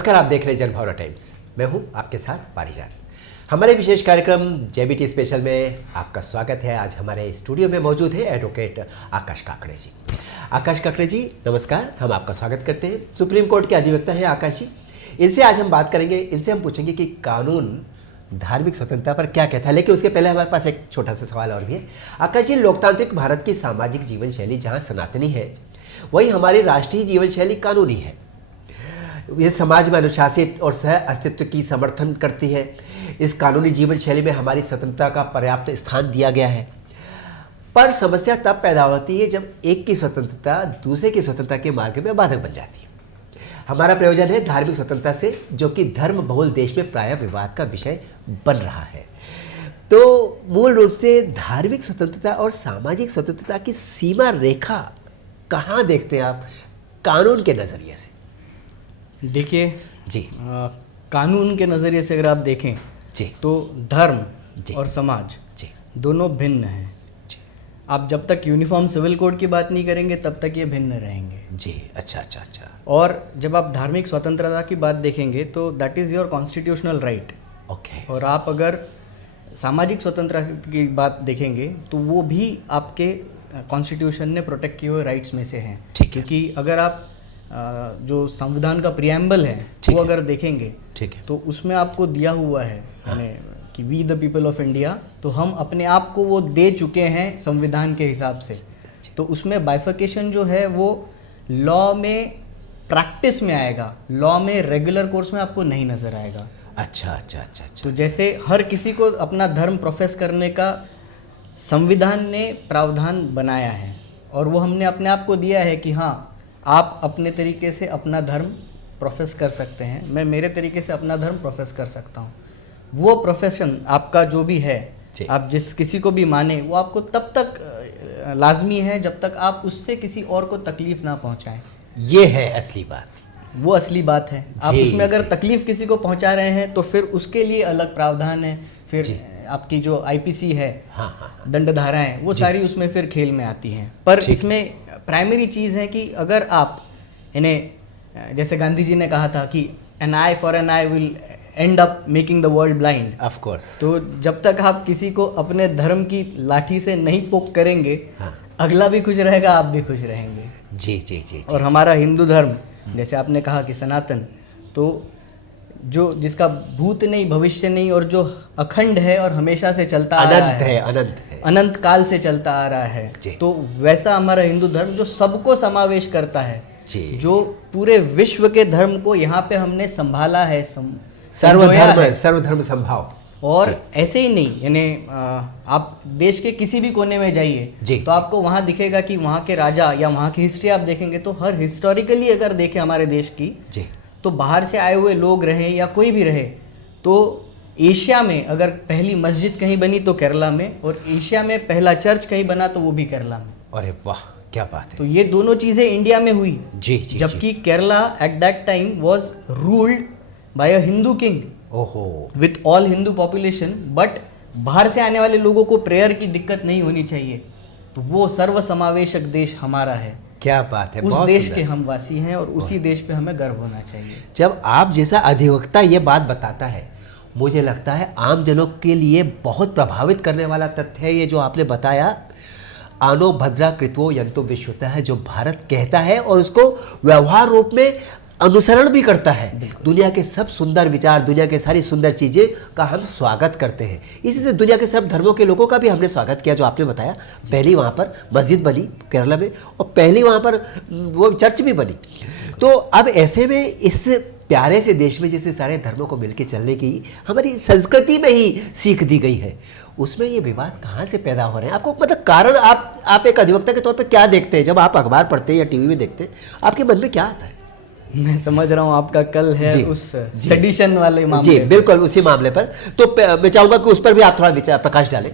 नमस्कार, आप देख रहे हैं जनभावना टाइम्स। मैं हूं आपके साथ पारिजात। हमारे विशेष कार्यक्रम जेबीटी स्पेशल में आपका स्वागत है। आज हमारे स्टूडियो में मौजूद है एडवोकेट आकाश काकड़े जी। आकाश काकड़े जी नमस्कार, हम आपका स्वागत करते हैं। सुप्रीम कोर्ट के अधिवक्ता हैं आकाश जी। इनसे आज हम बात करेंगे, इनसे हम पूछेंगे कि कानून धार्मिक स्वतंत्रता पर क्या कहता है। लेकिन उसके पहले हमारे पास एक छोटा सा सवाल और भी है। आकाश जी, लोकतांत्रिक भारत की सामाजिक जीवन शैली जहाँ सनातनी है, वही हमारी राष्ट्रीय जीवन शैली कानूनी है। ये समाज में अनुशासित और सह अस्तित्व की समर्थन करती है। इस कानूनी जीवन शैली में हमारी स्वतंत्रता का पर्याप्त स्थान दिया गया है। पर समस्या तब पैदा होती है जब एक की स्वतंत्रता दूसरे की स्वतंत्रता के मार्ग में बाधक बन जाती है। हमारा प्रयोजन है धार्मिक स्वतंत्रता से, जो कि धर्म बहुल देश में प्रायः विवाद का विषय बन रहा है। तो मूल रूप से धार्मिक स्वतंत्रता और सामाजिक स्वतंत्रता की सीमा रेखा कहाँ देखते हैं आप कानून के नज़रिए से? देखिए जी, कानून के नज़रिए से अगर आप देखें जी, तो धर्म जी, और समाज जी, दोनों भिन्न हैं। जी, आप जब तक यूनिफॉर्म सिविल कोड की बात नहीं करेंगे तब तक ये भिन्न रहेंगे। जी। अच्छा अच्छा अच्छा। और जब आप धार्मिक स्वतंत्रता की बात देखेंगे तो that is your constitutional right. Okay. और आप अगर सामाजिक स्वतंत्रता की बात देखेंगे तो वो भी आपके कॉन्स्टिट्यूशन ने प्रोटेक्ट किए हुए राइट्स में से हैं। ठीक है। क्योंकि अगर आप जो संविधान का प्रियम्बल है ठीक वो है। अगर देखेंगे ठीक है। तो उसमें आपको दिया हुआ है कि we the people of India, तो हम अपने आप को वो दे चुके हैं संविधान के हिसाब से। तो उसमें बाइफर्केशन जो है वो लॉ में प्रैक्टिस में आएगा, लॉ में रेगुलर कोर्स में आपको नहीं नज़र आएगा। अच्छा अच्छा अच्छा अच्छा। तो जैसे हर किसी को अपना धर्म प्रोफेस करने का संविधान ने प्रावधान बनाया है और वो हमने अपने आप को दिया है कि हाँ, आप अपने तरीके से अपना धर्म प्रोफेस कर सकते हैं, मैं मेरे तरीके से अपना धर्म प्रोफेस कर सकता हूँ। वो प्रोफेशन आपका जो भी है, आप जिस किसी को भी माने, वो आपको तब तक लाजमी है जब तक आप उससे किसी और को तकलीफ ना पहुँचाएं। ये है असली बात, वो असली बात है। आप उसमें अगर तकलीफ किसी को पहुँचा रहे हैं तो फिर उसके लिए अलग प्रावधान है। फिर आपकी जो आईपीसी है, दंड धाराएं, वो सारी उसमें फिर खेल में आती हैं। पर इसमें प्राइमरी चीज़ है कि अगर आप इन्हें, जैसे गांधी जी ने कहा था कि an eye for an eye will end up making the world blind. Of course. तो जब तक आप किसी को अपने धर्म की लाठी से नहीं पोक करेंगे, अगला भी खुश रहेगा, आप भी खुश रहेंगे। जी जी जी। और हमारा हिंदू धर्म, जैसे आपने कहा कि सनातन, तो जो जिसका भूत नहीं भविष्य नहीं और जो अखंड है और हमेशा से चलता आ रहा है, अनंत काल से चलता आ रहा है, तो वैसा हमारा हिंदू धर्म जो सबको समावेश करता है, जो पूरे विश्व के धर्म को यहाँ पे हमने संभाला है, सर्वधर्म संभाव। और ऐसे ही नहीं, यानी आप देश के किसी भी कोने में जाइए तो आपको वहाँ दिखेगा कि वहाँ के राजा या वहाँ की हिस्ट्री आप देखेंगे तो हर हिस्टोरिकली अगर देखें हमारे देश की, तो बाहर से आए हुए लोग रहे या कोई भी रहे, तो एशिया में अगर पहली मस्जिद कहीं बनी तो केरला में, और एशिया में पहला चर्च कहीं बना तो वो भी केरला में। अरे वाह, क्या बात है। तो ये दोनों चीज़ें इंडिया में हुई। जी जी। जबकि Kerala at that time was ruled by a Hindu king, ओहो, with all Hindu population. But बाहर से आने वाले लोगों को प्रेयर की दिक्कत नहीं होनी चाहिए, तो वो सर्वसमावेशक देश हमारा है। क्या बात है। उस देश के हम वासी हैं और उसी देश पे हमें गर्व होना चाहिए। जब आप जैसा अधिवक्ता ये बात बताता है, मुझे लगता है आम जनों के लिए बहुत प्रभावित करने वाला तथ्य है ये जो आपने बताया। आनो भद्रा कृतो यंतो विश्वतः है, जो भारत कहता है और उसको व्यवहार रूप में अनुसरण भी करता है। दुनिया के सब सुंदर विचार, दुनिया के सारी सुंदर चीज़ें का हम स्वागत करते हैं। इसी से दुनिया के सब धर्मों के लोगों का भी हमने स्वागत किया, जो आपने बताया। पहली वहाँ पर मस्जिद बनी केरला में और पहली वहाँ पर वो चर्च भी बनी। तो अब ऐसे में इस प्यारे से देश में जैसे सारे धर्मों को मिलकर चलने की हमारी संस्कृति में ही सीख दी गई है, उसमें ये विवाद कहाँ से पैदा हो रहे हैं? आपको मतलब कारण आप एक अधिवक्ता के तौर पर क्या देखते हैं? जब आप अखबार पढ़ते हैं या टीवी में देखते हैं, आपके मन में क्या आता है? मैं समझ रहा हूँ आपका कल है उस सेडिशन वाले मामले। जी बिल्कुल, उसी मामले पर। तो मैं चाहूँगा कि उस पर भी आप थोड़ा विचार प्रकाश डालें।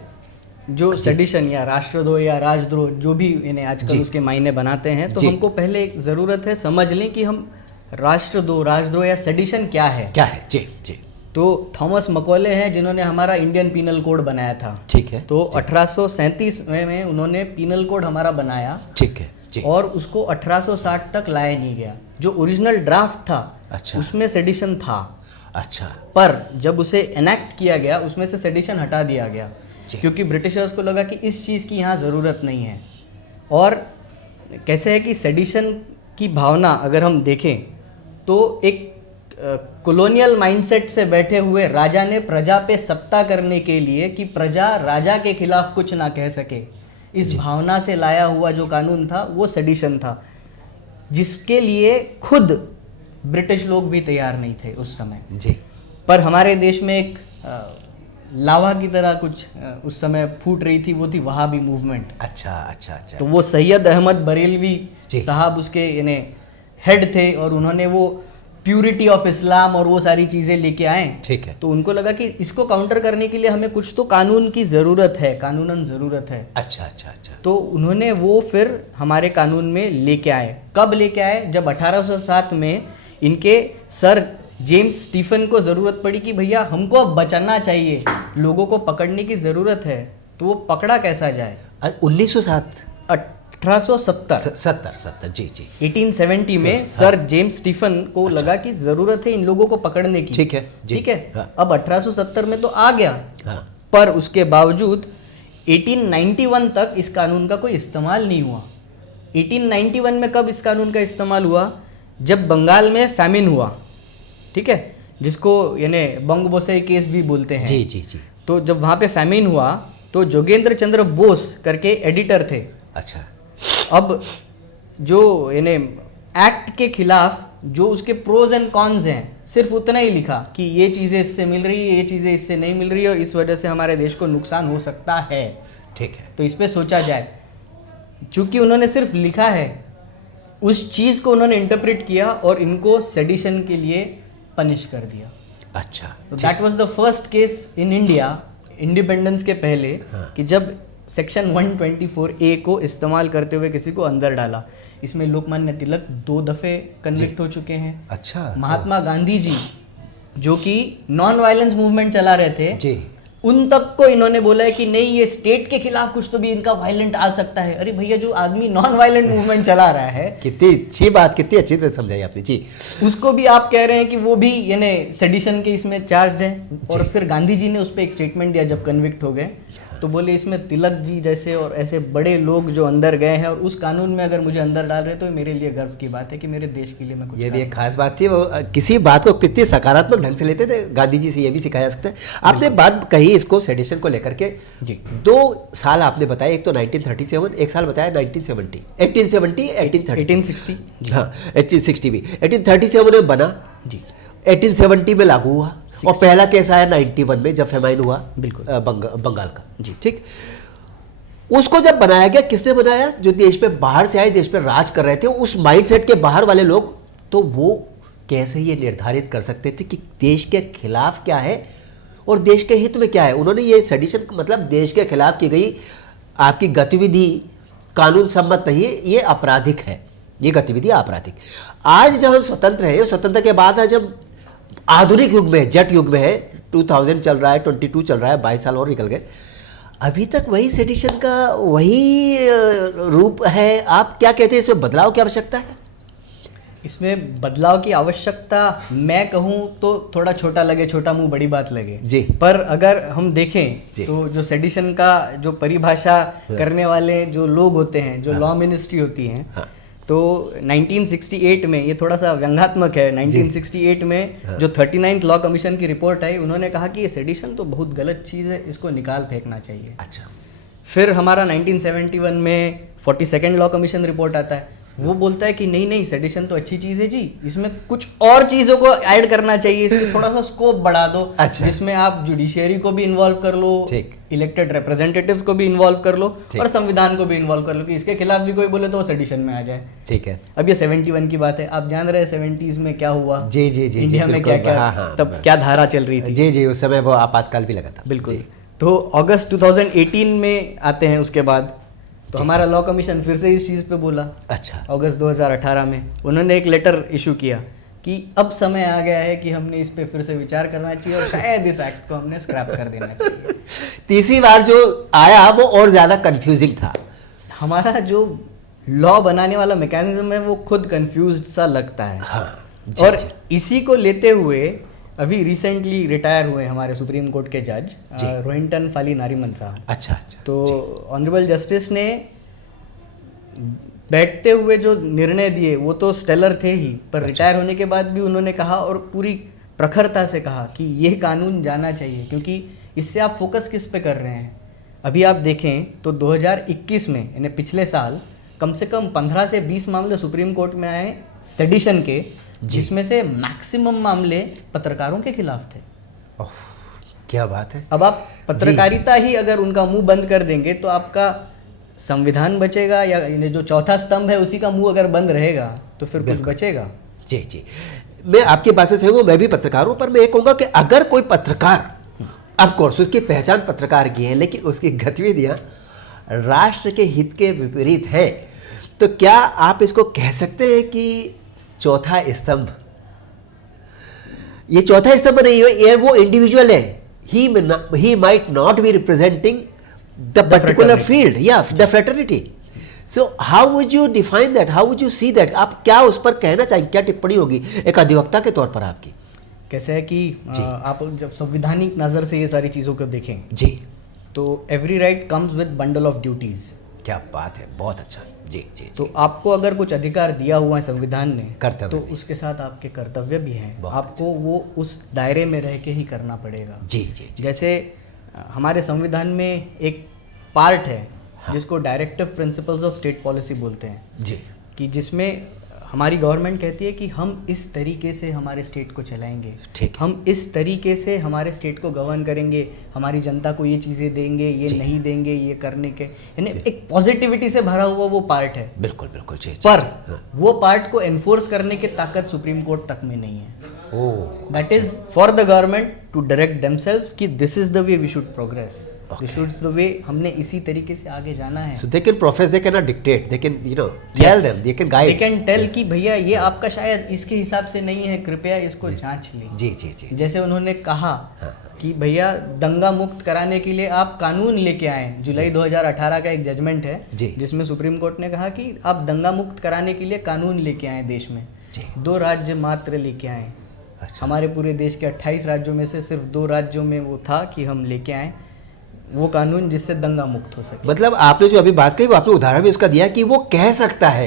जो सेडिशन या राष्ट्रद्रोह या राजद्रोह, जो भी इन्हें आजकल उसके मायने बनाते हैं, तो हमको पहले एक ज़रूरत है समझ लें कि हम राष्ट्रद्रोह, राजद्रोह या सेडिशन क्या है। जी जी। तो थॉमस मकॉले हैं जिन्होंने हमारा इंडियन पीनल कोड बनाया था। ठीक है। तो 1837 में उन्होंने पीनल कोड हमारा बनाया। ठीक है। जी। और उसको 1860 तक लाया नहीं गया। जो ओरिजिनल ड्राफ्ट था अच्छा। उसमें सेडिशन था, अच्छा पर जब उसे एनेक्ट किया गया उसमें से सेडिशन हटा दिया गया, जी। क्योंकि ब्रिटिशर्स को लगा कि इस चीज़ की यहाँ ज़रूरत नहीं है। और कैसे है कि सेडिशन की भावना अगर हम देखें तो एक कॉलोनियल माइंडसेट से बैठे हुए राजा ने प्रजा पे सत्ता करने के लिए कि प्रजा राजा के खिलाफ कुछ ना कह सके, इस भावना से लाया हुआ जो कानून था वो सेडिशन था, जिसके लिए खुद ब्रिटिश लोग भी तैयार नहीं थे उस समय जी। पर हमारे देश में एक लावा की तरह कुछ उस समय फूट रही थी, वो थी वहाबी मूवमेंट। अच्छा अच्छा अच्छा। तो वो सैयद अहमद बरेलवी जी। साहब उसके यानी हेड थे और उन्होंने वो प्यूरिटी ऑफ इस्लाम और वो सारी चीज़ें लेके आए। ठीक है। तो उनको लगा कि इसको काउंटर करने के लिए हमें कुछ तो कानून की ज़रूरत है, कानूनन ज़रूरत है। अच्छा अच्छा अच्छा। तो उन्होंने वो फिर हमारे कानून में लेके आए। कब लेके आए? जब 1807 में इनके सर जेम्स स्टीफन को ज़रूरत पड़ी कि भैया हमको अब बचाना चाहिए, लोगों को पकड़ने की ज़रूरत है। तो वो पकड़ा कैसा जाए? 1907 1870 70 जी जी। 1870 में सर जेम्स स्टीफन को लगा कि ज़रूरत है इन लोगों को पकड़ने की। ठीक है जी। ठीक है। हाँ। अब 1870 में तो आ गया, हाँ। पर उसके बावजूद 1891 तक इस कानून का कोई इस्तेमाल नहीं हुआ। 1891 में कब इस कानून का इस्तेमाल हुआ? जब बंगाल में फैमिन हुआ, ठीक है, जिसको यानी बंगबोसे केस भी बोलते हैं। जी जी जी। तो जब वहाँ पे फैमिन हुआ तो जोगेंद्र चंद्र बोस करके एडिटर थे। अच्छा। अब जो यानी एक्ट के खिलाफ जो उसके प्रोज एंड कॉन्स हैं सिर्फ उतना ही लिखा कि ये चीज़ें इससे मिल रही है, ये चीज़ें इससे नहीं मिल रही है और इस वजह से हमारे देश को नुकसान हो सकता है। ठीक है। तो इस पे सोचा जाए। चूंकि उन्होंने सिर्फ लिखा है, उस चीज़ को उन्होंने इंटरप्रेट किया और इनको सेडिशन के लिए पनिश कर दिया। अच्छा। तो that was the first case in India independence के पहले। हाँ। कि जब सेक्शन 124A को इस्तेमाल करते हुए किसी को अंदर डाला। इसमें लोकमान्य तिलक 2 दफ़े कन्विक्ट हो चुके हैं। अच्छा। महात्मा गांधी जी जो कि नॉन वायलेंस मूवमेंट चला रहे थे जी। उन तक को इन्होंने बोला है कि नहीं, ये स्टेट के खिलाफ कुछ तो भी इनका वायलेंट आ सकता है। अरे भैया, जो आदमी नॉन वायलेंट मूवमेंट चला रहा है, कितनी अच्छी बात, कितनी अच्छी तरह समझाई आपने जी। उसको भी आप कह रहे हैं कि वो भी यानी सेडिशन के इसमें चार्ज है। और फिर गांधी जी ने उस पर एक स्टेटमेंट दिया जब कन्विक्ट हो गए, तो बोले इसमें तिलक जी जैसे और ऐसे बड़े लोग जो अंदर गए हैं और उस कानून में अगर मुझे अंदर डाल रहे तो मेरे लिए गर्व की बात है कि मेरे देश के लिए मैं कुछ ये भी एक खास बात थी। वो किसी बात को कितने सकारात्मक ढंग से लेते थे। गांधी जी से ये भी सिखाया सकता है। आपने बात कही इसको सेडिशन को लेकर के जी। 2 साल आपने बताया, एक तो 1937, एक साल बताया 1970, 1870, 1860। हाँ 1860 भी 1837 में बना जी। 1870 में लागू हुआ और पहला केस आया 91 में जब फेमाइन हुआ। बिल्कुल। बंगाल का जी। ठीक। उसको जब बनाया गया, किसने बनाया? जो देश पे बाहर से आए, देश पे राज कर रहे थे, उस माइंडसेट के बाहर वाले लोग, तो वो कैसे ये निर्धारित कर सकते थे कि देश के खिलाफ क्या है और देश के हित में क्या है? उन्होंने ये सेडिशन मतलब देश के खिलाफ की गई आपकी गतिविधि कानून सम्मत नहीं है, ये आपराधिक है, ये गतिविधि आपराधिक। आज जब हम स्वतंत्र हैं, स्वतंत्र के बाद आज हम आधुनिक युग में, जेट युग में है, 2000 चल रहा है, 22 चल रहा है, 22 साल और निकल गए, अभी तक वही सेडिशन का वही रूप है। आप क्या कहते हैं, इसमें बदलाव की आवश्यकता है? इसमें बदलाव की आवश्यकता मैं कहूँ तो थोड़ा छोटा लगे, छोटा मुंह बड़ी बात लगे जी। पर अगर हम देखें जी। तो जो सेडिशन का जो परिभाषा करने वाले जो लोग होते हैं, जो लॉ मिनिस्ट्री होती हैं, हाँ। तो 1968 में, ये थोड़ा सा व्यंग्यात्मक है, 1968 में जो 39th लॉ कमीशन की रिपोर्ट आई, उन्होंने कहा कि ये सेडिशन तो बहुत गलत चीज़ है, इसको निकाल फेंकना चाहिए। अच्छा। फिर हमारा 1971 में 42nd लॉ कमीशन रिपोर्ट आता है, वो बोलता है कि नहीं नहीं, सेडिशन तो अच्छी चीज़ है जी, इसमें कुछ और चीज़ों को ऐड करना चाहिए, इसमें थोड़ा सा स्कोप बढ़ा दो। अच्छा। जिसमें आप जुडिशियरी को भी इन्वॉल्व कर लो, ठीक। इलेक्टेड रिप्रेजेंटेटिव्स को भी इन्वॉल्व कर लो ठीक। और संविधान को भी इन्वॉल्व कर लो कि इसके खिलाफ भी कोई बोले तो वो सेडिशन में आ जाए। ठीक है। अब ये 71 की बात है, आप जान रहे हैं 70s में क्या हुआ, जी जी जी इंडिया जी, में बिल्कुल। क्या क्या हाँ, हाँ, तब क्या धारा चल रही थी। जी जी, उस समय वो आपातकाल भी लगा था। बिल्कुल। जी। तो अगस्त 2018 में आते हैं उसके बाद, तो हमारा लॉ कमीशन फिर से इस चीज़ पे बोला। अच्छा। अगस्त 2018 में उन्होंने एक लेटर इशू किया कि अब समय आ गया है कि हमने इस पे फिर से विचार करना चाहिए और शायद इस एक्ट को हमने स्क्रैप कर देना चाहिए। तीसरी बार जो आया वो और ज़्यादा कंफ्यूजिंग था। हमारा जो लॉ बनाने वाला मैकेनिज्म है वो खुद कंफ्यूज्ड सा लगता है। हाँ जी, और जी। इसी को लेते हुए अभी रिसेंटली रिटायर हुए हमारे सुप्रीम कोर्ट के जज रोहिंटन फाली नारीमन साहब। अच्छा अच्छा। तो ऑनरेबल जस्टिस ने बैठते हुए जो निर्णय दिए वो तो स्टेलर थे ही, पर रिटायर होने के बाद भी उन्होंने कहा और पूरी प्रखरता से कहा कि ये कानून जाना चाहिए, क्योंकि इससे आप फोकस किस पे कर रहे हैं। अभी आप देखें तो 2021 में यानी पिछले साल कम से कम 15 से 20 मामले सुप्रीम कोर्ट में आए सेडिशन के, जिसमें से मैक्सिमम मामले पत्रकारों के खिलाफ थे। ओह, क्या बात है। अब आप पत्रकारिता ही अगर उनका मुंह बंद कर देंगे तो आपका संविधान बचेगा, या यानी जो चौथा स्तंभ है उसी का मुंह अगर बंद रहेगा तो फिर कुछ बचेगा। जी जी, मैं आपकी बात से सहमत हूँ, मैं भी पत्रकार हूँ, पर मैं ये कहूँगा कि अगर कोई पत्रकार, ऑफ कोर्स उसकी पहचान पत्रकार की है, लेकिन उसकी गतिविधियाँ राष्ट्र के हित के विपरीत है, तो क्या आप इसको कह सकते हैं कि चौथा स्तंभ, ये चौथा स्तंभ नहीं है, ये वो इंडिविजुअल है, he might not be representing the particular field या the fraternity. So how would you define that, how would you see that, आप क्या उस पर कहना चाहिए, क्या टिप्पणी होगी एक अधिवक्ता के तौर पर आपकी? कैसे है कि आप जब संवैधानिक नज़र से ये सारी चीज़ों को देखें जी, तो every right comes with bundle of duties. क्या बात है, बहुत अच्छा। जी जी जी। तो आपको अगर कुछ अधिकार दिया हुआ है संविधान ने, कर्तव्य तो भी। उसके साथ आपके कर्तव्य भी हैं, बहुत आपको वो उस दायरे में रह के ही करना पड़ेगा। जी जी जी। जैसे हमारे संविधान में एक पार्ट है जिसको directive principles of state policy बोलते हैं, जी, कि जिसमें हमारी गवर्नमेंट कहती है कि हम इस तरीके से हमारे स्टेट को चलाएंगे, ठीक है। हम इस तरीके से हमारे स्टेट को गवर्न करेंगे, हमारी जनता को ये चीज़ें देंगे, ये जी। नहीं देंगे, ये करने के, यानी एक पॉजिटिविटी से भरा हुआ वो पार्ट है। बिल्कुल बिल्कुल। जी जी। पर हाँ। वो पार्ट को एनफोर्स करने की ताकत सुप्रीम कोर्ट तक में नहीं है। Oh, that is for the government to direct themselves कि this is the way we should progress, this is the way, हमने इसी तरीके से आगे जाना है। so they can profess, they cannot dictate, they can tell them, they can guide, they can tell कि भैया ये आपका शायद इसके हिसाब से नहीं है, कृपया इसको जांच लें। जी जी जी। जैसे उन्होंने कहा कि भैया दंगा मुक्त कराने के लिए आप कानून लेके आए। जुलाई 2018 का एक जजमेंट है जी। जिसमें सुप्रीम कोर्ट ने कहा कि आप दंगा मुक्त कराने के लिए कानून लेके आए देश में। जी। 2 राज्य मात्र लेके आए। अच्छा। हमारे पूरे देश के 28 राज्यों में से सिर्फ 2 राज्यों में वो था कि हम लेके आए वो कानून जिससे दंगा मुक्त हो सके। मतलब आपने जो अभी बात कही वो आपने उदाहरण भी उसका दिया कि वो कह सकता है,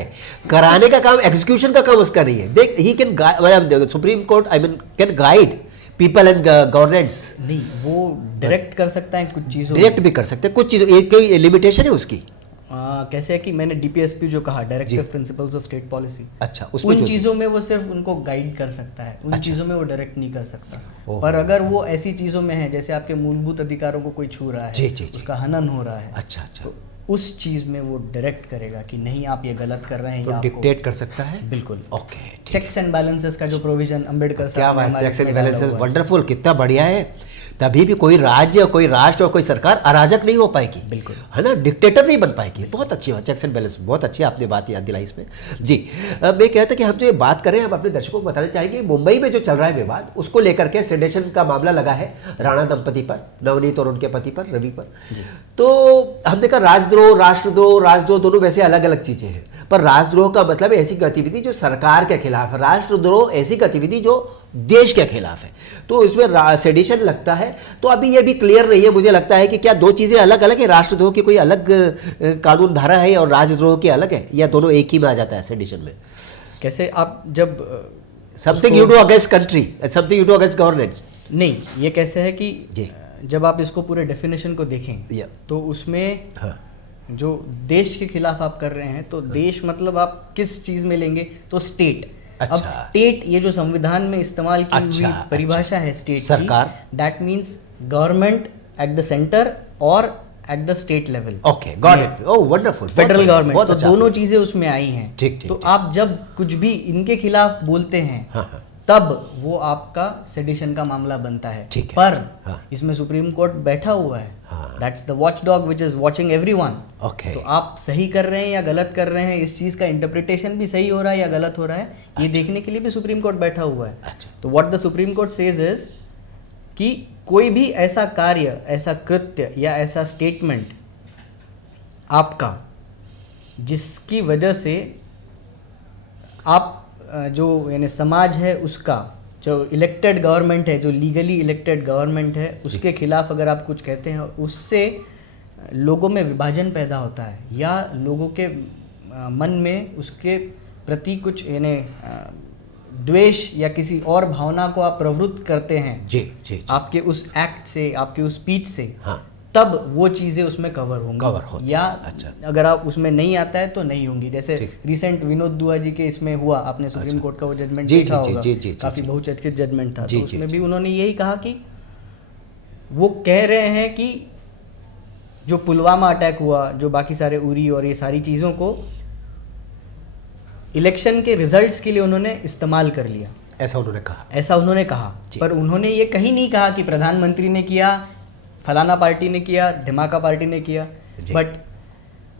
कराने का काम, एग्जीक्यूशन का काम उसका नहीं है। देख, he can, supreme court I mean can guide people and governments. नहीं, वो डायरेक्ट कर सकता है कुछ चीज़ों, डायरेक्ट भी कर सकते हैं कुछ चीज़ों, कोई लिमिटेशन है उसकी? कैसे है कि मैंने डीपीएसपी जो कहा, directive principles of state policy, अच्छा, उसमें उन चीज़ों में वो सिर्फ उनको गाइड कर सकता है, उन चीज़ों में वो डायरेक्ट नहीं कर सकता। पर अगर वो ऐसी चीज़ों में है जैसे आपके मूलभूत अधिकारों को कोई छू रहा है, जी, जी, जी। उसका हनन हो रहा है, अच्छा अच्छा, तो उस चीज़ में वो डायरेक्ट करेगा कि नहीं आप ये गलत कर रहे हैं, तो या आपको- डिक्टेट कर सकता है। बिल्कुल। ओके, चेक्स एंड बैलेंसेस का जो प्रोविजन अंबेडकर क्या साहब ने बात, हमारे चेक्स एंड इसमें डाला बैलेंसेस, हुआ है। वंडरफुल, कितना बढ़िया है। तभी भी कोई राज्य, कोई राष्ट्र और कोई सरकार अराजक नहीं हो पाएगी, बिल्कुल, है ना, डिक्टेटर नहीं बन पाएगी। बहुत अच्छी बात, चेक्स एंड बैलेंस, बहुत अच्छी आपने बात याद दिलाई इसमें। जी, मैं कहता कि हम जो ये बात करें, हम अपने दर्शकों को बताना चाहेंगे, मुंबई में जो चल रहा है विवाद, उसको लेकर के सेडेशन का मामला लगा है राणा दंपति पर, नवनीत और उनके पति पर, रवि पर। तो हमने कहा राजद्रोह, राजद्रोह दोनों वैसे अलग अलग चीज़ें हैं, पर राजद्रोह का मतलब ऐसी गतिविधि जो सरकार के खिलाफ है, राष्ट्रद्रोह ऐसी गतिविधि जो देश के खिलाफ है। तो इसमें सेडिशन लगता है। तो अभी ये भी क्लियर नहीं है, मुझे लगता है कि क्या दो चीज़ें अलग अलग है, राष्ट्रद्रोह की कोई अलग कानून धारा है और राजद्रोह की अलग है, या दोनों एक ही में आ जाता है सेडिशन में? कैसे आप जब something you do against country, something you do against government. नहीं, ये कैसे है कि जी। जब आप इसको पूरे डेफिनेशन को देखें तो उसमें हाँ, जो देश के खिलाफ आप कर रहे हैं, तो देश मतलब आप किस चीज़ में लेंगे, तो स्टेट। अच्छा। अब स्टेट, ये जो संविधान में इस्तेमाल की हुई अच्छा, परिभाषा है स्टेट सरकार, that means government at the centre और at the state level. Okay, got it, oh wonderful, federal government, तो अच्छा। दोनों चीजें उसमें आई हैं। ठीक, ठीक, तो ठीक। आप जब कुछ भी इनके खिलाफ बोलते हैं, हाँ, तब वो आपका सेडिशन का मामला बनता है। ठीक है। पर हाँ। इसमें सुप्रीम कोर्ट बैठा हुआ है, हाँ। That's the watch dog which is watching everyone. Okay. तो आप सही कर रहे हैं या गलत कर रहे हैं, इस चीज का इंटरप्रिटेशन भी सही हो रहा है या गलत हो रहा है, ये देखने के लिए भी सुप्रीम कोर्ट बैठा हुआ है। अच्छा। तो what the supreme court says is कि कोई भी ऐसा कार्य, ऐसा कृत्य या ऐसा स्टेटमेंट आपका जिसकी वजह से आप जो यानी समाज है उसका, जो इलेक्टेड गवर्नमेंट है, जो लीगली इलेक्टेड गवर्नमेंट है, उसके खिलाफ अगर आप कुछ कहते हैं, उससे लोगों में विभाजन पैदा होता है या लोगों के मन में उसके प्रति कुछ यानी द्वेष या किसी और भावना को आप प्रवृत्त करते हैं जी जी जी। आपके उस एक्ट से, आपके उस स्पीच से, हाँ, तब वो चीज़ें उसमें कवर होंगी या अच्छा। अगर आप उसमें नहीं आता है तो नहीं होंगी। जैसे रिसेंट विनोद दुआ जी के इसमें हुआ, आपने सुप्रीम कोर्ट का वो जजमेंट देखा होगा, काफ़ी बहुचर्चित जजमेंट था। तो उसमें भी उन्होंने यही कहा कि वो कह रहे हैं कि जो पुलवामा अटैक हुआ, जो बाकी सारे उरी और ये सारी चीज़ों को इलेक्शन के रिजल्ट्स के लिए उन्होंने इस्तेमाल कर लिया, ऐसा उन्होंने कहा। पर उन्होंने ये कहीं नहीं कहा कि प्रधानमंत्री ने किया, फलाना पार्टी ने किया, धमाका पार्टी ने किया, बट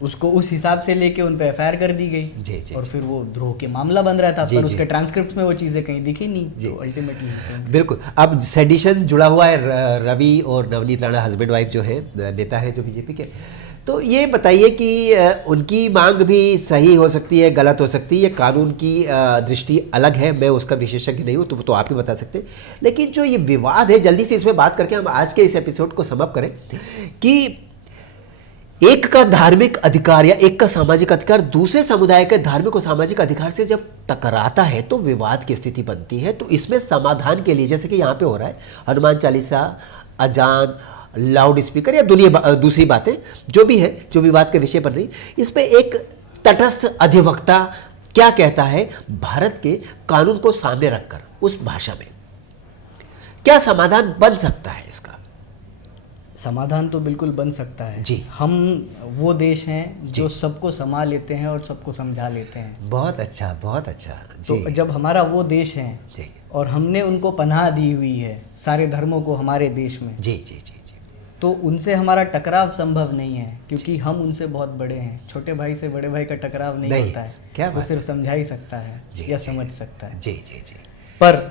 उसको उस हिसाब से लेके उन पे एफआईआर कर दी गई और फिर वो द्रोह के मामला बन रहा था, पर उसके ट्रांसक्रिप्ट में वो चीज़ें कहीं दिखी नहीं। तो अल्टीमेटली बिल्कुल। अब सेडिशन जुड़ा हुआ है रवि और नवनीत राणा, हस्बैंड वाइफ जो है, नेता है जो बीजेपी के। तो ये बताइए कि उनकी मांग भी सही हो सकती है, गलत हो सकती है, कानून की दृष्टि अलग है, मैं उसका विशेषज्ञ नहीं हूँ, तो आप ही बता सकते हैं। लेकिन जो ये विवाद है, जल्दी से इसमें बात करके हम आज के इस एपिसोड को समाप्त करें कि एक का धार्मिक अधिकार या एक का सामाजिक अधिकार दूसरे समुदाय के धार्मिक और सामाजिक अधिकार से जब टकराता है तो विवाद की स्थिति बनती है। तो इसमें समाधान के लिए, जैसे कि यहाँ पे हो रहा है, हनुमान चालीसा, अजान, लाउड स्पीकर या दूसरी बातें जो भी है, जो विवाद के विषय बन रही, इस पे एक तटस्थ अधिवक्ता क्या कहता है, भारत के कानून को सामने रखकर उस भाषा में क्या समाधान बन सकता है? इसका समाधान तो बिल्कुल बन सकता है जी। हम वो देश हैं जो सबको समा लेते हैं और सबको समझा लेते हैं। बहुत अच्छा, बहुत अच्छा जी। तो जब हमारा वो देश है जी, और हमने उनको पनाह दी हुई है, सारे धर्मों को हमारे देश में, जी जी जी जी, तो उनसे हमारा टकराव संभव नहीं है, क्योंकि हम उनसे बहुत बड़े हैं। छोटे भाई से बड़े भाई का टकराव नहीं होता है, क्या वो सिर्फ समझा ही सकता है या समझ सकता है। जी जी जी। पर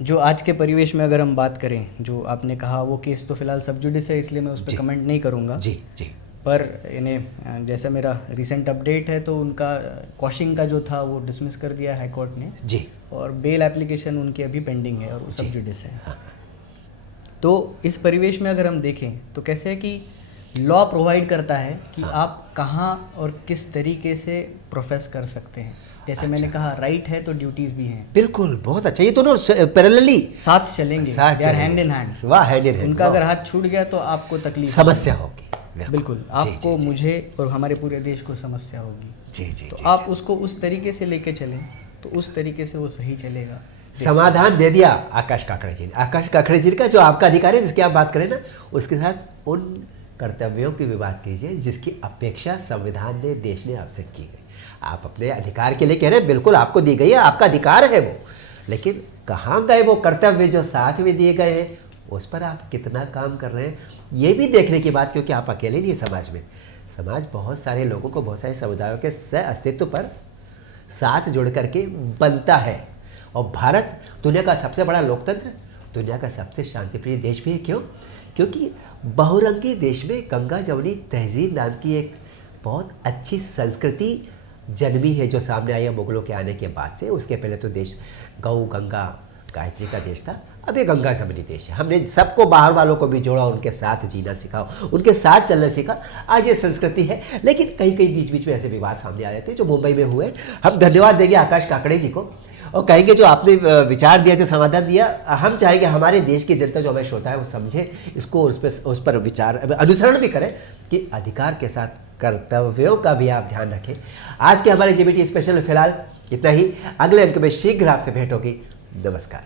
जो आज के परिवेश में अगर हम बात करें, जो आपने कहा वो केस तो फिलहाल सब जुडिस है, इसलिए मैं उस पर कमेंट नहीं करूँगा जी जी। पर इन्हें जैसा मेरा रिसेंट अपडेट है तो उनका क्वॉशिंग का जो था वो डिसमिस कर दिया हाई कोर्ट ने जी, और बेल एप्लीकेशन उनकी अभी पेंडिंग है और वो सब जुडिस है। हाँ। तो इस परिवेश में अगर हम देखें तो कैसे है कि लॉ प्रोवाइड करता है कि आप कहाँ और किस तरीके से प्रोफेस कर सकते हैं। जैसे मैंने कहा, राइट है तो ड्यूटीज भी हैं। बिल्कुल, बहुत अच्छा। ये दोनों पैरेलली साथ चलेंगे, हैंड इन हैंड। वाह, हैंड इन हैंड। उनका अगर हाथ छूट गया तो आपको तकलीफ, समस्या होगी। बिल्कुल, आपको, मुझे और हमारे पूरे देश को समस्या होगी। जी जी। तो आप उसको उस तरीके से लेके चलें तो उस तरीके से वो सही चलेगा। समाधान दे दिया आकाश काकड़े जी ने। आकाश काकड़े जी का जो आपका अधिकार है, जिसकी आप बात करें ना, उसके साथ उन कर्तव्यों की भी बात कीजिए जिसकी अपेक्षा संविधान ने, देश ने आपसे की है। आप अपने अधिकार के लिए कह रहे हैं, बिल्कुल आपको दी गई है, आपका अधिकार है वो, लेकिन कहाँ गए वो कर्तव्य जो साथ में दिए गए हैं? उस पर आप कितना काम कर रहे हैं, ये भी देखने की बात, क्योंकि आप अकेले नहीं, समाज में, समाज बहुत सारे लोगों को, बहुत सारे समुदायों के सह अस्तित्व पर साथ जुड़ करके बनता है। और भारत दुनिया का सबसे बड़ा लोकतंत्र, दुनिया का सबसे शांतिप्रिय देश भी है। क्यों? क्योंकि बहुरंगी देश में गंगा जमुनी तहजीब नाम की एक बहुत अच्छी संस्कृति जन्मी है, जो सामने आई है मुगलों के आने के बाद से। उसके पहले तो देश गौ गंगा गायत्री का देश था, अब ये गंगा जमुनी देश है। हमने सबको, बाहर वालों को भी जोड़ा, उनके साथ जीना सीखा, उनके साथ चलना सीखा, आज ये संस्कृति है। लेकिन कहीं कहीं बीच बीच में ऐसे विवाद सामने आ जाते हैं, जो मुंबई में हुए। हम धन्यवाद देंगे आकाश काकड़े जी को और कहेंगे जो आपने विचार दिया, जो समाधान दिया, हम चाहेंगे हमारे देश की जनता, जो हमें श्रोता है, वो समझे इसको, उस पर विचार अनुसरण भी करें कि अधिकार के साथ कर्तव्यों का भी आप ध्यान रखें। आज के हमारे जेबीटी स्पेशल में फिलहाल इतना ही। अगले अंक में शीघ्र आपसे भेंट होगी। नमस्कार।